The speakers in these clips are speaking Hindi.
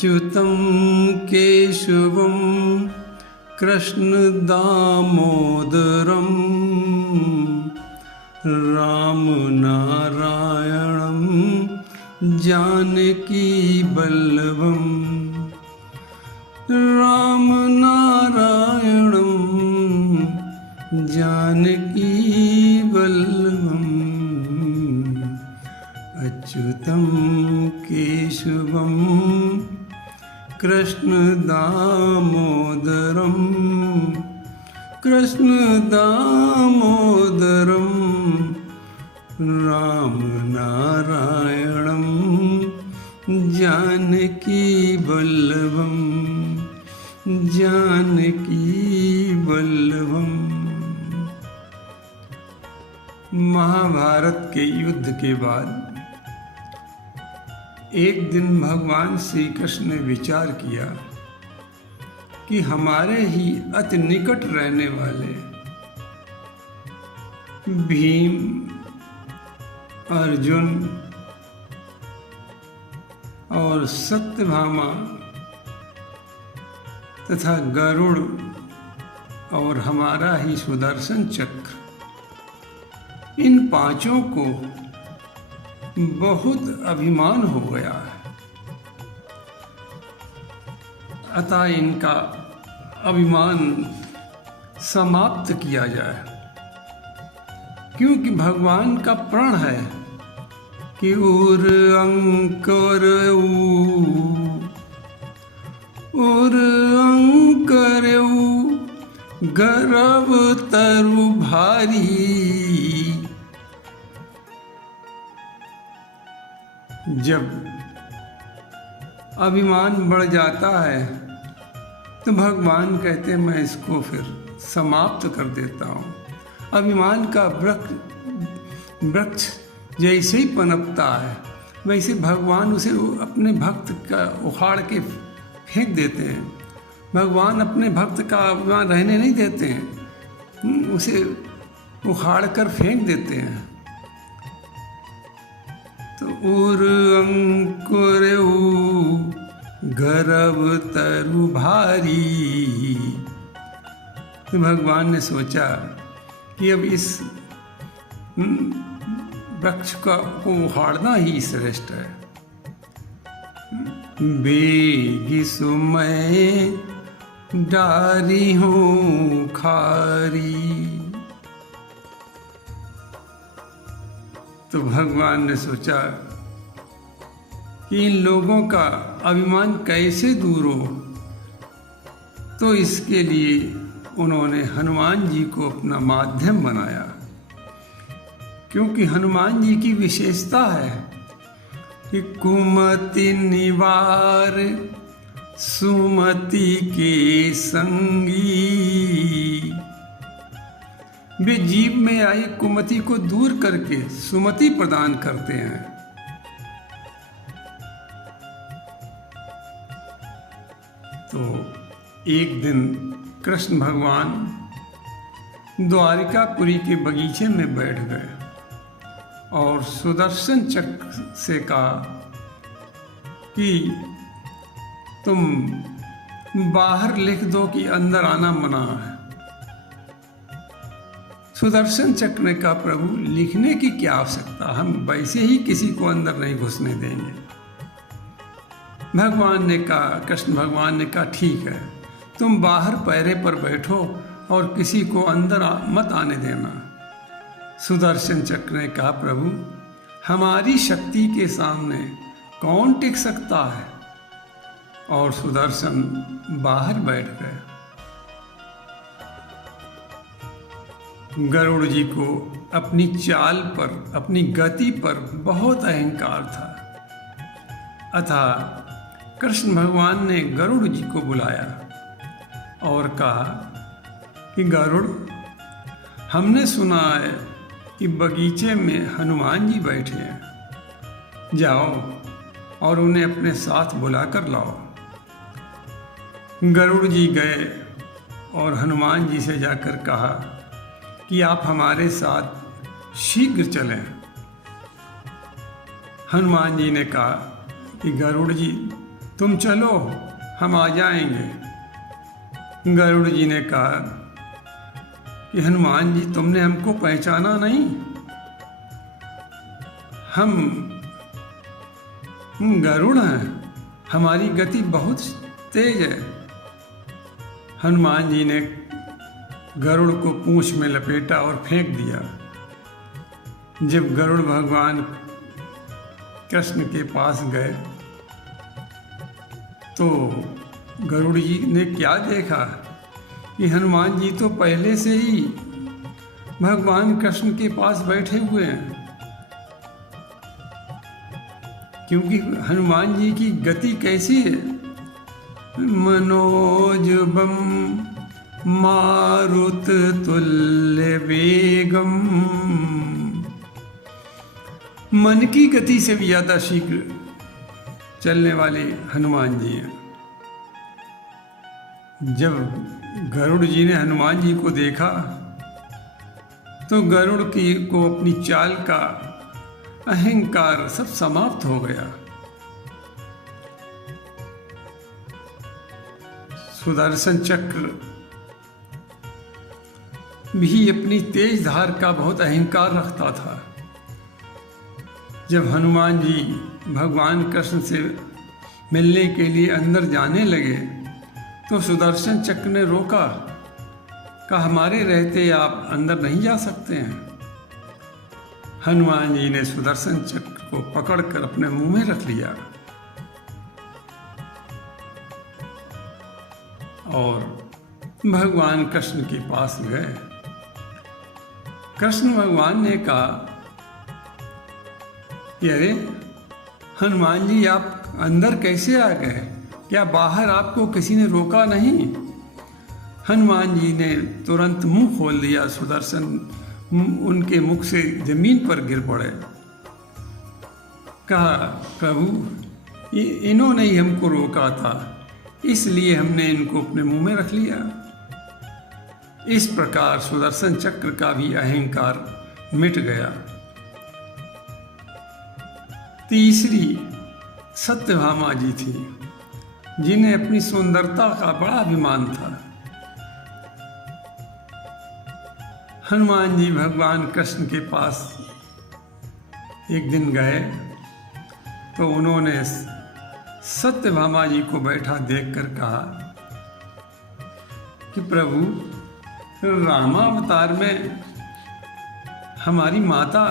अच्युतं केशवं कृष्णदामोदरं रामनारायणं जानकीवल्लभं रामनारायणं जानकीवल्लभम् अच्युतं केशवं कृष्णदामोदरं रामनारायणं जानकीवल्लभम्। महाभारत के युद्ध के बाद एक दिन भगवान श्री कृष्ण ने विचार किया कि हमारे ही अति निकट रहने वाले भीम, अर्जुन और सत्यभामा तथा गरुड़ और हमारा ही सुदर्शन चक्र, इन पांचों को बहुत अभिमान हो गया है, अतः इनका अभिमान समाप्त किया जाए। क्योंकि भगवान का प्रण है कि उर अंकरऊ गर्भ तरु भारी। जब अभिमान बढ़ जाता है तो भगवान कहते हैं मैं इसको फिर समाप्त कर देता हूँ। अभिमान का वृक्ष जैसे ही पनपता है वैसे भगवान उसे अपने भक्त का उखाड़ के फेंक देते हैं। भगवान अपने भक्त का अभिमान रहने नहीं देते हैं, उसे उखाड़ कर फेंक देते हैं। तो उर अंकुरऊ गर्भ तरु भारी। तो भगवान ने सोचा कि अब इस वृक्ष को उखाड़ना ही श्रेष्ठ है। बेगी सुमय डारी हूँ खारी। तो भगवान ने सोचा कि इन लोगों का अभिमान कैसे दूर हो, तो इसके लिए उन्होंने हनुमान जी को अपना माध्यम बनाया। क्योंकि हनुमान जी की विशेषता है कि कुमति निवार सुमति के संगी। वे जीव में आई कुमति को दूर करके सुमति प्रदान करते हैं। तो एक दिन कृष्ण भगवान द्वारिकापुरी के बगीचे में बैठ गए और सुदर्शन चक्र से कहा कि तुम बाहर लिख दो कि अंदर आना मना है। सुदर्शन चक्र ने कहा प्रभु लिखने की क्या आवश्यकता, हम वैसे ही किसी को अंदर नहीं घुसने देंगे। भगवान ने कहा, कृष्ण भगवान ने कहा ठीक है, तुम बाहर पैरे पर बैठो और किसी को अंदर मत आने देना। सुदर्शन चक्र ने कहा प्रभु हमारी शक्ति के सामने कौन टिक सकता है। और सुदर्शन बाहर बैठ गए। गरुड़ जी को अपनी चाल पर, अपनी गति पर बहुत अहंकार था, अतः कृष्ण भगवान ने गरुड़ जी को बुलाया और कहा कि गरुड़, हमने सुना है कि बगीचे में हनुमान जी बैठे हैं, जाओ और उन्हें अपने साथ बुलाकर लाओ। गरुड़ जी गए और हनुमान जी से जाकर कहा कि आप हमारे साथ शीघ्र चलें। हनुमान जी ने कहा कि गरुड़ जी तुम चलो, हम आ जाएंगे। गरुड़ जी ने कहा कि हनुमान जी, तुमने हमको पहचाना नहीं? हम गरुड़ हैं, हमारी गति बहुत तेज है। हनुमान जी ने गरुड़ को पूंछ में लपेटा और फेंक दिया। जब गरुड़ भगवान कृष्ण के पास गए तो गरुड़ जी ने क्या देखा कि हनुमान जी तो पहले से ही भगवान कृष्ण के पास बैठे हुए हैं, क्योंकि हनुमान जी की गति कैसी है? मनोजबम मारुत तुल्य वेगम, मन की गति से भी ज्यादा शीघ्र चलने वाले हनुमान जी हैं। जब गरुड़ जी ने हनुमान जी को देखा तो गरुड़ की को अपनी चाल का अहंकार सब समाप्त हो गया। सुदर्शन चक्र भी अपनी तेज धार का बहुत अहंकार रखता था। जब हनुमान जी भगवान कृष्ण से मिलने के लिए अंदर जाने लगे तो सुदर्शन चक्र ने रोका, कहा हमारे रहते आप अंदर नहीं जा सकते हैं। हनुमान जी ने सुदर्शन चक्र को पकड़कर अपने मुंह में रख लिया और भगवान कृष्ण के पास गए। कृष्ण भगवान ने कहा कि अरे हनुमान जी, आप अंदर कैसे आ गए? क्या बाहर आपको किसी ने रोका नहीं? हनुमान जी ने तुरंत मुंह खोल दिया। सुदर्शन उनके मुख से जमीन पर गिर पड़े। कहा, प्रभु, इन्होंने ही हमको रोका था, इसलिए हमने इनको अपने मुंह में रख लिया। इस प्रकार सुदर्शन चक्र का भी अहंकार मिट गया। तीसरी सत्यभामा जी थी, जिन्हें अपनी सुंदरता का बड़ा अभिमान था। हनुमान जी भगवान कृष्ण के पास एक दिन गए तो उन्होंने सत्यभामा जी को बैठा देखकर कहा कि प्रभु, रामावतार में हमारी माता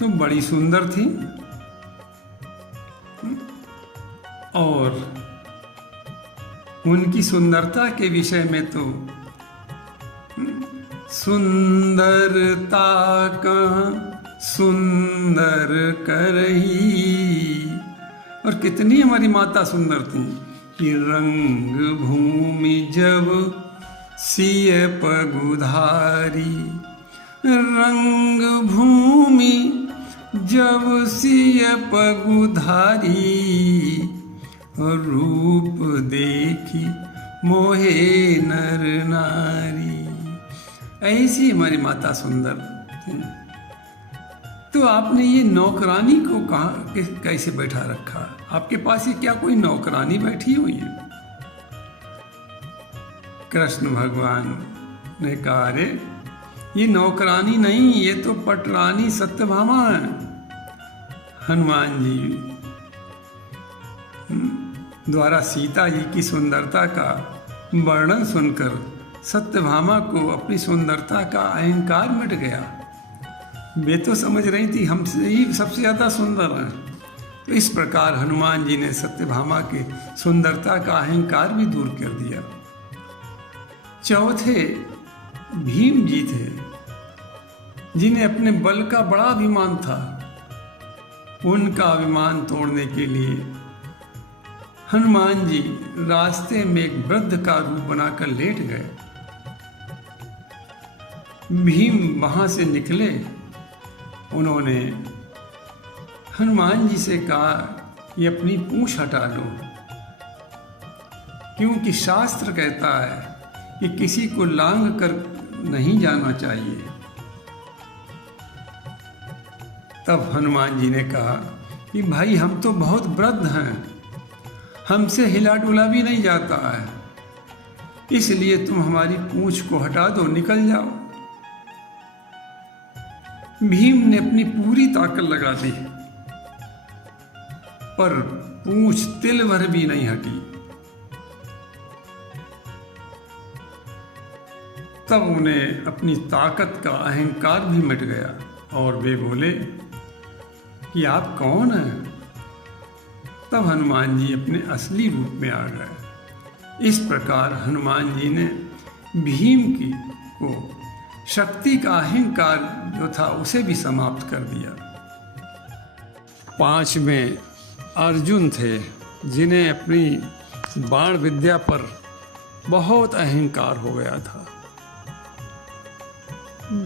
तो बड़ी सुंदर थी और उनकी सुंदरता के विषय में तो सुंदरता का सुंदर करही, और कितनी हमारी माता सुंदर थी कि रंग भूमि जब सिय पगुधारी, रंग भूमि जब सिय पगुधारी, रूप देखी मोहे नर नारी। ऐसी हमारी माता सुंदर थी। तो आपने ये नौकरानी को कहाँ कैसे बैठा रखा? आपके पास ये क्या कोई नौकरानी बैठी हुई है? कृष्ण भगवान ने कहा, अरे ये नौकरानी नहीं, ये तो पटरानी सत्यभामा है। हनुमान जी द्वारा सीता जी की सुंदरता का वर्णन सुनकर सत्यभामा को अपनी सुंदरता का अहंकार मिट गया। वे तो समझ रही थी हमसे ही सबसे ज़्यादा सुंदर हैं। तो इस प्रकार हनुमान जी ने सत्यभामा के सुंदरता का अहंकार भी दूर कर दिया। चौथे भीम जी थे, जिन्हें अपने बल का बड़ा अभिमान था। उनका अभिमान तोड़ने के लिए हनुमान जी रास्ते में एक वृद्ध का रूप बनाकर लेट गए। भीम वहां से निकले। उन्होंने हनुमान जी से कहा कि अपनी पूंछ हटा लो, क्योंकि शास्त्र कहता है कि किसी को लांघ कर नहीं जाना चाहिए। तब हनुमान जी ने कहा कि भाई, हम तो बहुत वृद्ध हैं, हमसे हिला डुला भी नहीं जाता है, इसलिए तुम हमारी पूंछ को हटा दो, निकल जाओ। भीम ने अपनी पूरी ताकत लगा दी, पर पूंछ तिल भर भी नहीं हटी। तब उन्हें अपनी ताकत का अहंकार भी मिट गया और वे बोले कि आप कौन हैं? तब हनुमान जी अपने असली रूप में आ गए। इस प्रकार हनुमान जी ने भीम को शक्ति का अहंकार जो था उसे भी समाप्त कर दिया। 5 में अर्जुन थे, जिन्हें अपनी बाण विद्या पर बहुत अहंकार हो गया था।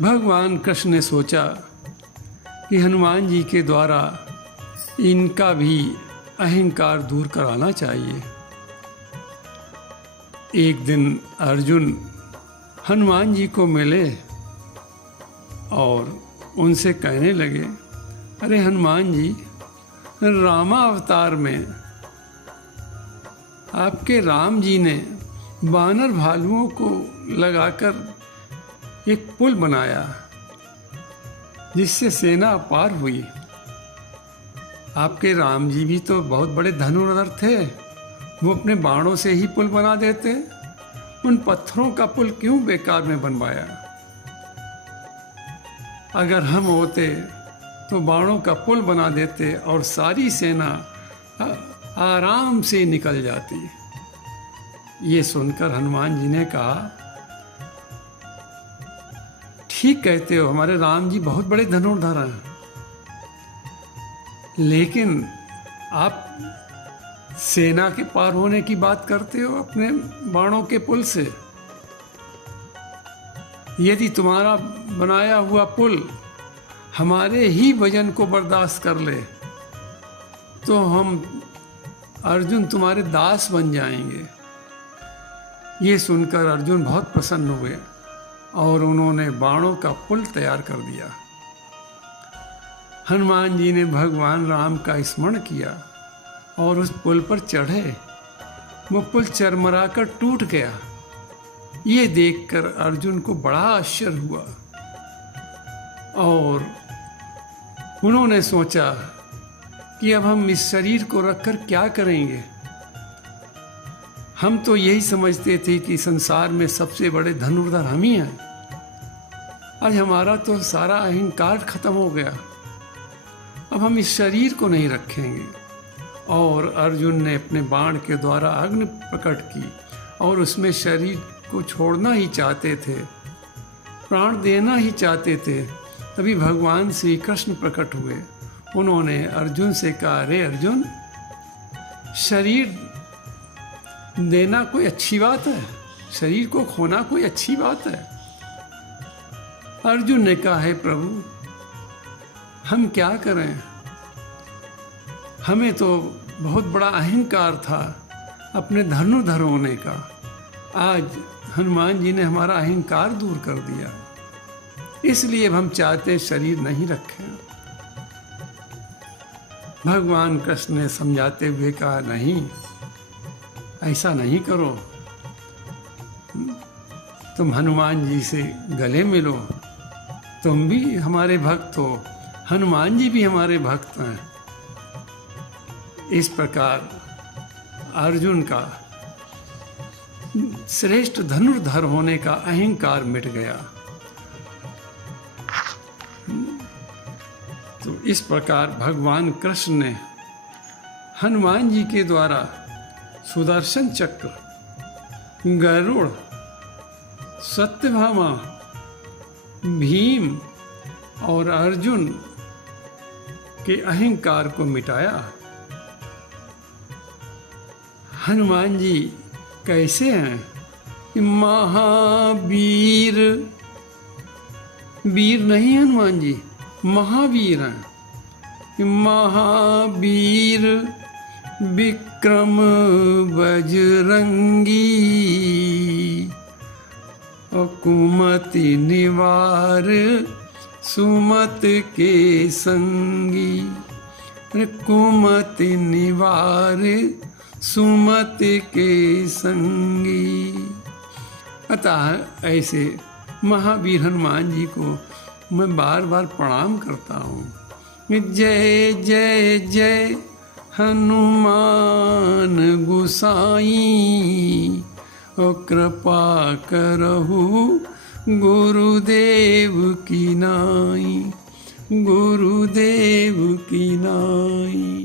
भगवान कृष्ण ने सोचा कि हनुमान जी के द्वारा इनका भी अहंकार दूर कराना चाहिए। एक दिन अर्जुन हनुमान जी को मिले और उनसे कहने लगे, अरे हनुमान जी, रामावतार में आपके राम जी ने वानर भालुओं को लगाकर एक पुल बनाया जिससे सेना पार हुई। आपके राम जी भी तो बहुत बड़े धनुर्धर थे, वो अपने बाणों से ही पुल बना देते। उन पत्थरों का पुल क्यों बेकार में बनवाया? अगर हम होते तो बाणों का पुल बना देते और सारी सेना आराम से निकल जाती। ये सुनकर हनुमान जी ने कहा, ठीक कहते हो, हमारे राम जी बहुत बड़े धनुर्धर हैं, लेकिन आप सेना के पार होने की बात करते हो अपने बाणों के पुल से। यदि तुम्हारा बनाया हुआ पुल हमारे ही वजन को बर्दाश्त कर ले तो हम अर्जुन तुम्हारे दास बन जाएंगे। ये सुनकर अर्जुन बहुत प्रसन्न हुए और उन्होंने बाणों का पुल तैयार कर दिया। हनुमान जी ने भगवान राम का स्मरण किया और उस पुल पर चढ़े। वो पुल चरमराकर टूट गया। ये देखकर अर्जुन को बड़ा आश्चर्य हुआ और उन्होंने सोचा कि अब हम इस शरीर को रखकर क्या करेंगे। हम तो यही समझते थे कि संसार में सबसे बड़े धनुर्धर हम ही हैं। आज हमारा तो सारा अहंकार खत्म हो गया, अब हम इस शरीर को नहीं रखेंगे। और अर्जुन ने अपने बाण के द्वारा अग्नि प्रकट की और उसमें शरीर को छोड़ना ही चाहते थे, प्राण देना ही चाहते थे। तभी भगवान श्री कृष्ण प्रकट हुए। उन्होंने अर्जुन से कहा, अरे अर्जुन, शरीर देना कोई अच्छी बात है? शरीर को खोना कोई अच्छी बात है? अर्जुन ने कहा, है प्रभु, हम क्या करें? हमें तो बहुत बड़ा अहंकार था अपने धनुर्धर होने का। आज हनुमान जी ने हमारा अहंकार दूर कर दिया, इसलिए हम चाहते शरीर नहीं रखें। भगवान कृष्ण ने समझाते हुए कहा, नहीं, ऐसा नहीं करो। तुम हनुमान जी से गले मिलो, तुम भी हमारे भक्त हो, हनुमान जी भी हमारे भक्त हैं। इस प्रकार अर्जुन का श्रेष्ठ धनुर्धर होने का अहंकार मिट गया। तो इस प्रकार भगवान कृष्ण ने हनुमान जी के द्वारा सुदर्शन चक्र, गरुड़, सत्यभामा, भीम और अर्जुन के अहंकार को मिटाया। हनुमान जी कैसे हैं? महावीर, वीर नहीं हनुमान जी, महावीर हैं। महावीर विक्रम बजरंगी, कुमति निवार सुमत के संगी। कुमति निवार सुमति के संगी। अतः ऐसे महावीर हनुमान जी को मैं बार बार प्रणाम करता हूँ। जय जय जय हनुमान गोसाई, और कृपा करहु गुरुदेव की नाई, गुरुदेव की नाई।